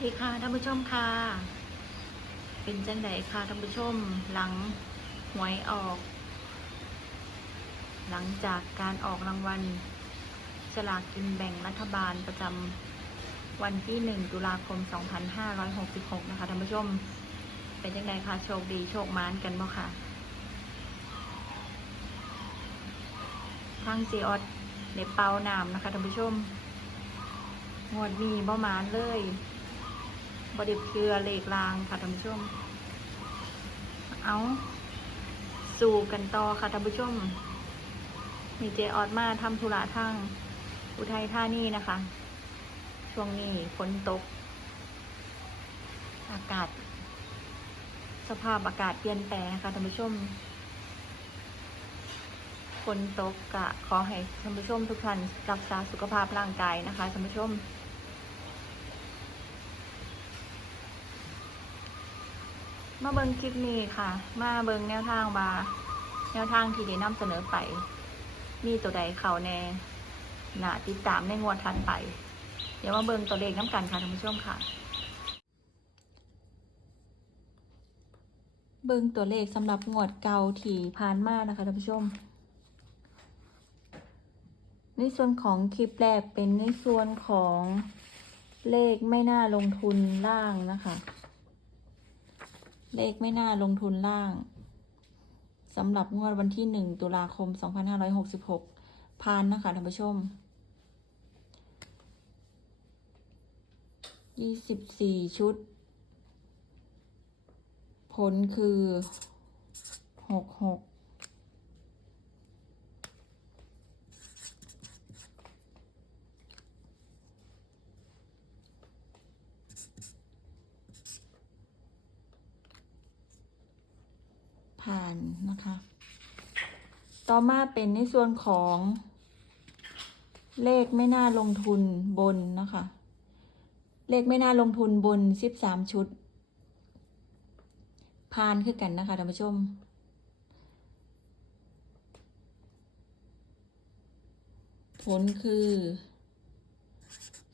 สดีค่ะท่านผู้ชมค่ะ เป็นจังไดค่ะท่านผู้ชมหลังหวยออก หลังจากการออกรางวัลสลากกินแบ่งรัฐบาลประจำวันที่ 1 ตุลาคม 2566 นะคะท่านผู้ชม เป็นจังไดคะโชคดีโชคมานกันบ่ค่ะทางเจออดในเปาน้ำนะคะท่านผู้ชมงวดนี้บ่หมานเลย บดิบเกลือเลขลางค่ะท่านผู้ชม เอาสู่กันต่อค่ะท่านผู้ชม มีเจออดมาทำธุระทางอุทัยธานีนะคะ ช่วงนี้ฝนตก อากาศ สภาพอากาศเปลี่ยนแปลงค่ะท่านผู้ชมฝนตกกะขอให้ท่านผู้ชมทุกท่านรักษาสุขภาพร่างกายนะคะท่านผู้ชม มาเบิงคลิปนี้ค่ะ มาเบิงแนวทางบาแนวทางที่ได้นำเสนอไป มีตัวใดเขาแน่หนาติดตามในงวดทันไป เดี๋ยวมาเบิงตัวเลขน้ำกันค่ะท่านผู้ชมค่ะ เบิงตัวเลขสำหรับงวดเก่าที่ผ่านมานะคะท่านผู้ชม ในส่วนของคลิปแรกเป็นในส่วนของเลขไม่น่าลงทุนล่างนะคะ เลขไม่น่าลงทุนล่างสำหรับงวดวันที่ 1 ตุลาคม 2566ผ่านนะคะท่านผู้ชม 24 ชุด ผลคือ 66 ผ่านนะคะ ต่อมาเป็นในส่วนของเลขไม่น่าลงทุนบนนะคะ เลขไม่น่าลงทุนบนสิบสามชุดผ่านคือกันนะคะท่านผู้ชม ผลคือ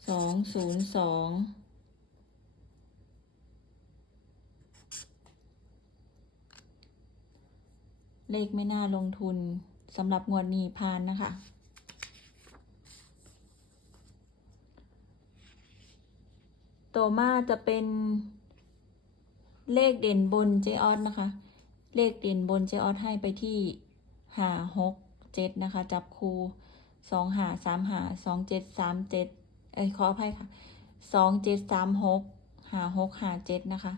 สองศูนย์สอง เลขไม่น่าลงทุนสำหรับงวดนี้ผ่านนะคะ ต่อมาจะเป็นเลขเด่นบนเจออสนะคะ เลขเด่นบนเจออสให้ไปที่หาหกเจ็ดนะคะ จับคูสองหาสามหาสองเจ็ดสามเจ็ดเอ้ยขออภัยค่ะสองเจ็ดสามหกหาหกหาเจ็ดนะคะ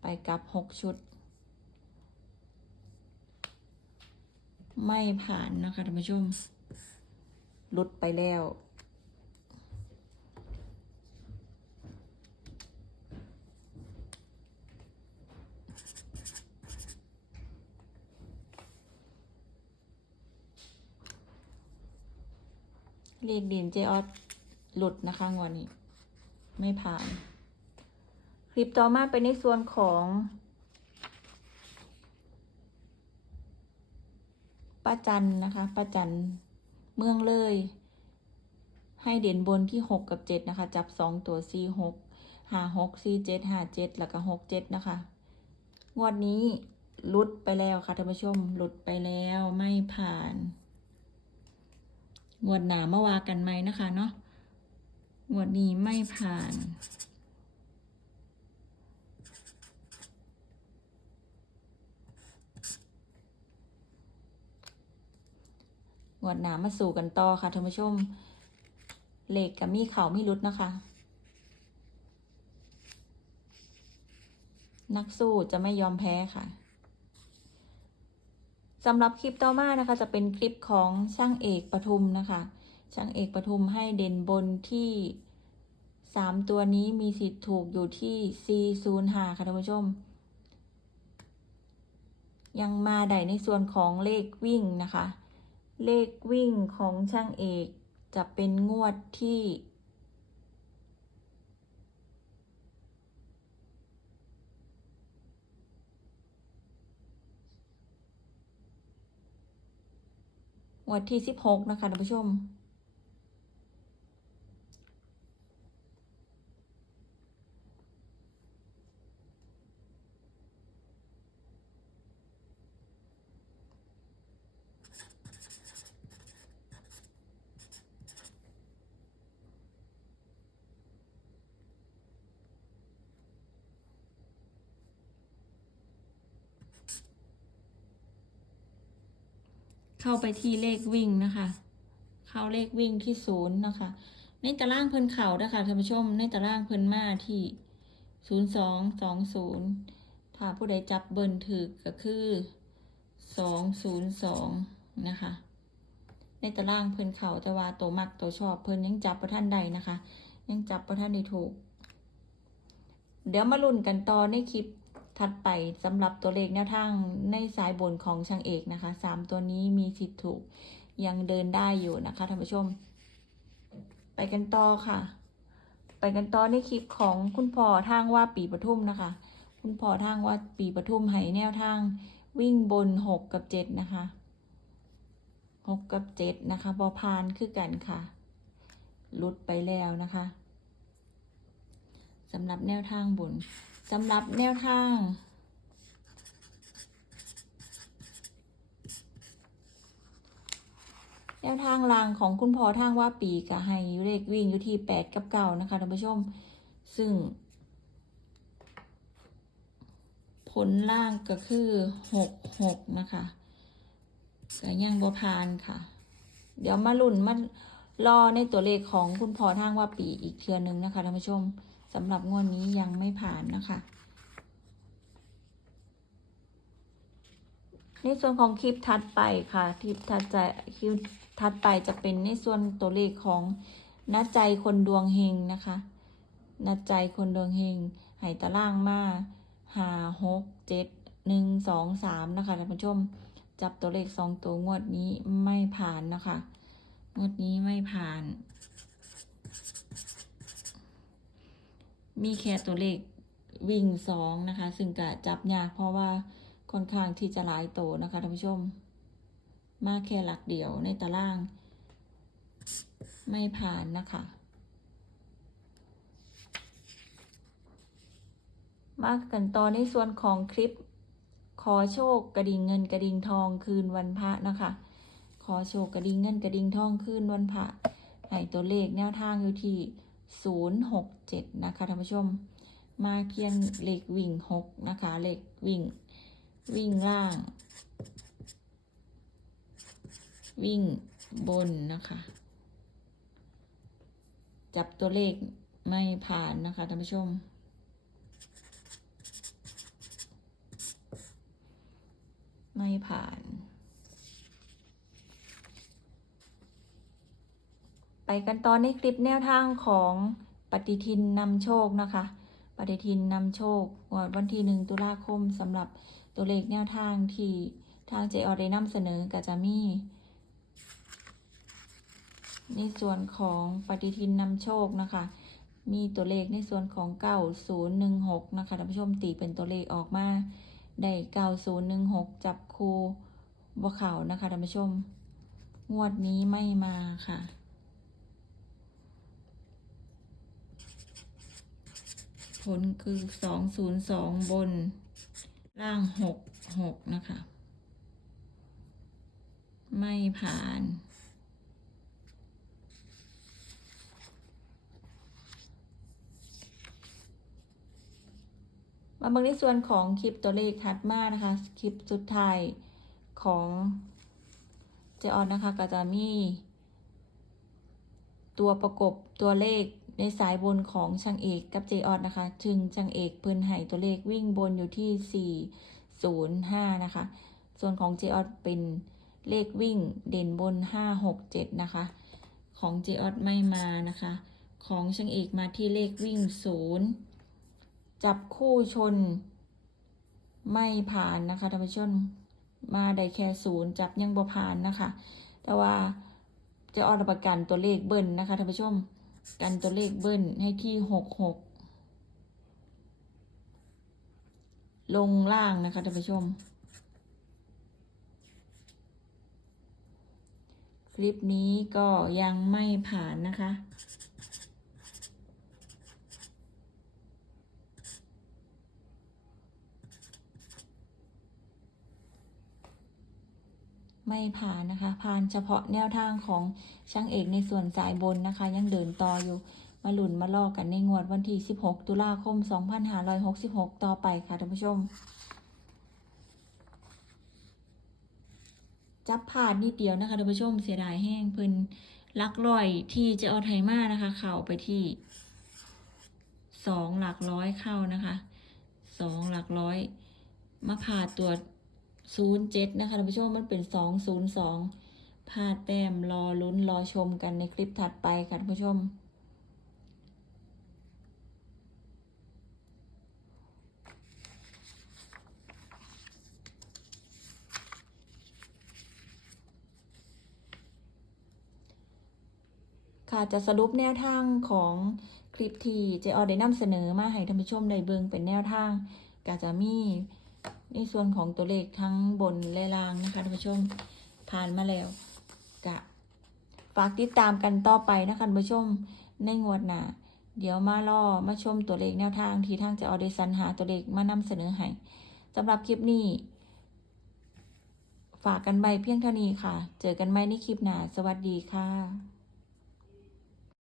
ไปกับหกชุด ไม่ผ่านนะคะท่านผู้ชมหลุดไปแล้ว เรียกเดียนเจออสหลุดนะคะงวันนี้ ไม่ผ่าน คลิปต่อมาเป็นในส่วนของ ป้าจันนะคะป้าจันเมืองเลย ให้เด่นบนที่หกกับเจ็ดนะคะ จับสองตัวสี่หกหาหกสี่เจ็ดหาเจ็ดแล้วก็หกเจ็ดนะคะ งวดนี้ลุดไปแล้วค่ะท่านผู้ชมหลุดไปแล้วไม่ผ่าน งวดหนามาว่ากันไหมนะคะเนาะงวดนี้ไม่ผ่าน งวดหนามาสู่กันต่อค่ะท่านผู้ชม เหล็กกับมีเขาไม่รุดนะคะ นักสู้จะไม่ยอมแพ้ค่ะสำหรับคลิปต่อมานะคะ จะเป็นคลิปของช่างเอกปทุมนะคะ ช่างเอกปทุมให้เด่นบนที่สามตัวนี้มีสิทธิ์ถูกอยู่ที่ 405 ค่ะท่านผู้ชม ยังมาได้ในส่วนของเลขวิ่งนะคะ เลขวิ่งของช่างเอกจะเป็นงวดที่ งวดที่สิบหกนะคะท่านผู้ชม เข้าไปที่เลขวิ่งนะคะ เข้าเลขวิ่งที่ศูนย์นะคะ ในตารางเพิ่นเข่านะคะท่านผู้ชม ในตารางเพิ่นมาที่ศูนย์สองสองศูนย์ถ้าผู้ใดจับเบิ้ลถือก็คือสองศูนย์สองนะคะ ในตารางเพิ่นเข่าแต่ว่าตัวมักตัวชอบเพิ่นยังจับประท่านใดนะคะ ยังจับประท่านได้ถูก เดี๋ยวมาลุ้นกันต่อในคลิป ถัดไปสำหรับตัวเลขแนวทางในสายบนของช่างเอกนะคะสามตัวนี้มีสิทธิ์ถูกยังเดินได้อยู่นะคะท่านผู้ชม ไปกันต่อค่ะ ไปกันต่อในคลิปของคุณพ่อทางว่าปีปทุมนะคะ คุณพ่อทางว่าปีปทุมให้แนวทางวิ่งบนหกกับเจ็ดนะคะหกกับเจ็ดนะคะบอพานคือกันค่ะลุดไปแล้วนะคะสำหรับแนวทางบน สำหรับแนวทาง แนวทางรางของคุณพ่อทางว่าปีกะให้เลขวิ่งอยู่ที่แปดกับเก้านะคะท่านผู้ชม ซึ่ง ผลล่างก็คือหกหกนะคะก็ยังบ่ผ่านค่ะ เดี๋ยวมาลุ่นมารอในตัวเลขของคุณพ่อทางว่าปีอีกเทือนึงนะคะท่านผู้ชม สำหรับงวดนี้ยังไม่ผ่านนะคะ ในส่วนของคลิปถัดไปค่ะ คลิปถัดใจคลิปถัดไปจะเป็นในส่วนตัวเลขของนัดใจคนดวงเฮงนะคะนัดใจคนดวงเฮงไหตารางมาหาหกเจ็ดหนึ่งสองสามนะคะท่านผู้ชมจับตัวเลขสองตัวงวดนี้ไม่ผ่านนะคะ งวดนี้ไม่ผ่าน มีแค่ตัวเลขวิ่งสองนะคะ ซึ่งกะจับยากเพราะว่าค่อนข้างที่จะหลายโตนะคะท่านผู้ชม มาแค่หลักเดียวในตาราง ไม่ผ่านนะคะ มากันต่อในส่วนของคลิป ขอโชคกระดิ่งเงินกระดิ่งทองคืนวันพระนะคะ ขอโชคกระดิ่งเงินกระดิ่งทองคืนวันพระให้ตัวเลขแนวทางอยู่ที่ ศูนย์หกเจ็ดนะคะท่านผู้ชม มาเพียงเลขวิ่งหกนะคะเลขวิ่ง วิ่งล่าง วิ่งบนนะคะ จับตัวเลขไม่ผ่านนะคะท่านผู้ชมไม่ผ่าน ไปกันตอนในคลิปแนวทางของปฏิทินนำโชคนะคะ ปฏิทินนำโชควันที่หนึ่งตุลาคมสำหรับตัวเลขแนวทางที่ทางเจออได้นำเสนอกับจะมีในส่วนของปฏิทินนำโชคนะคะ มีตัวเลขในส่วนของ 9016 นะคะท่านผู้ชมตีเป็นตัวเลขออกมาได้ 9016 จับคูบวเขานะคะท่านผู้ชม งวดนี้ไม่มาค่ะ ผลคือ202บน ล่าง66นะคะ ไม่ผ่านมาเบิ่งในส่วนของคลิปตัวเลขถัดมานะคะ คลิปสุดท้ายของเจออนนะคะก็จะมี ตัวประกบตัวเลข ในสายบนของช่างเอกกับเจออนนะคะจึงช่างเอกเพิ่นให้ตัวเลขวิ่งบนอยู่ที่ 405 นะคะ ส่วนของเจออนเป็นเลขวิ่งเด่นบน 567 นะคะ ของเจออนไม่มานะคะ ของช่างเอกมาที่เลขวิ่ง 0 จับคู่ชน ไม่ผ่านนะคะท่านผู้ชมมาได้แค่ศูนย์จับยังบ่ผ่านนะคะ แต่ว่าจะออกประกันตัวเลขเบิ้ลนะคะท่านผู้ชม กันตัวเลขเบิ้ลให้ที่หกหกลงล่างนะคะท่านผู้ชม คลิปนี้ก็ยังไม่ผ่านนะคะ ไม่ผ่านนะคะ ผ่านเฉพาะแนวทางของช่างเอกในส่วนสายบนนะคะ ยังเดินต่ออยู่ มาหลุนมาลอกกันในงวดวันที่ 16 ตุลาคม 2566 ต่อไปค่ะท่านผู้ชม จับพลาดนิดเดียวนะคะท่านผู้ชมเสียดายแห้งเพิ่นลักลอยที่เจะเอาไทมานะคะ เข่าไปที่สองหลักร้อยเข้านะคะสองหลักร้อยมาผ่าตัว ศูนย์เจ็ดนะคะท่านผู้ชมมันเป็นสองศูนย์สองพลาดแต้มรอลุ้นรอชมกันในคลิปถัดไปค่ะท่านผู้ชมค่ะจะสรุปแนวทางของคลิปที่เจออได้นำเสนอมาให้ท่านผู้ชมได้เบิ่งเป็นแนวทางก็จะมี ในส่วนของตัวเลขทั้งบนและล่างนะคะท่านผู้ชมผ่านมาแล้วกะฝากติดตามกันต่อไปนะคะท่านผู้ชมในงวดหน้าเดี๋ยวมารอมาชมตัวเลขแนวทางที่ทางจะออได้สรรหาตัวเลขมานำเสนอให้สำหรับคลิปนี้ ฝากกันไปเพียงเท่านี้ค่ะ เจอกันใหม่ในคลิปหน้า สวัสดีค่ะ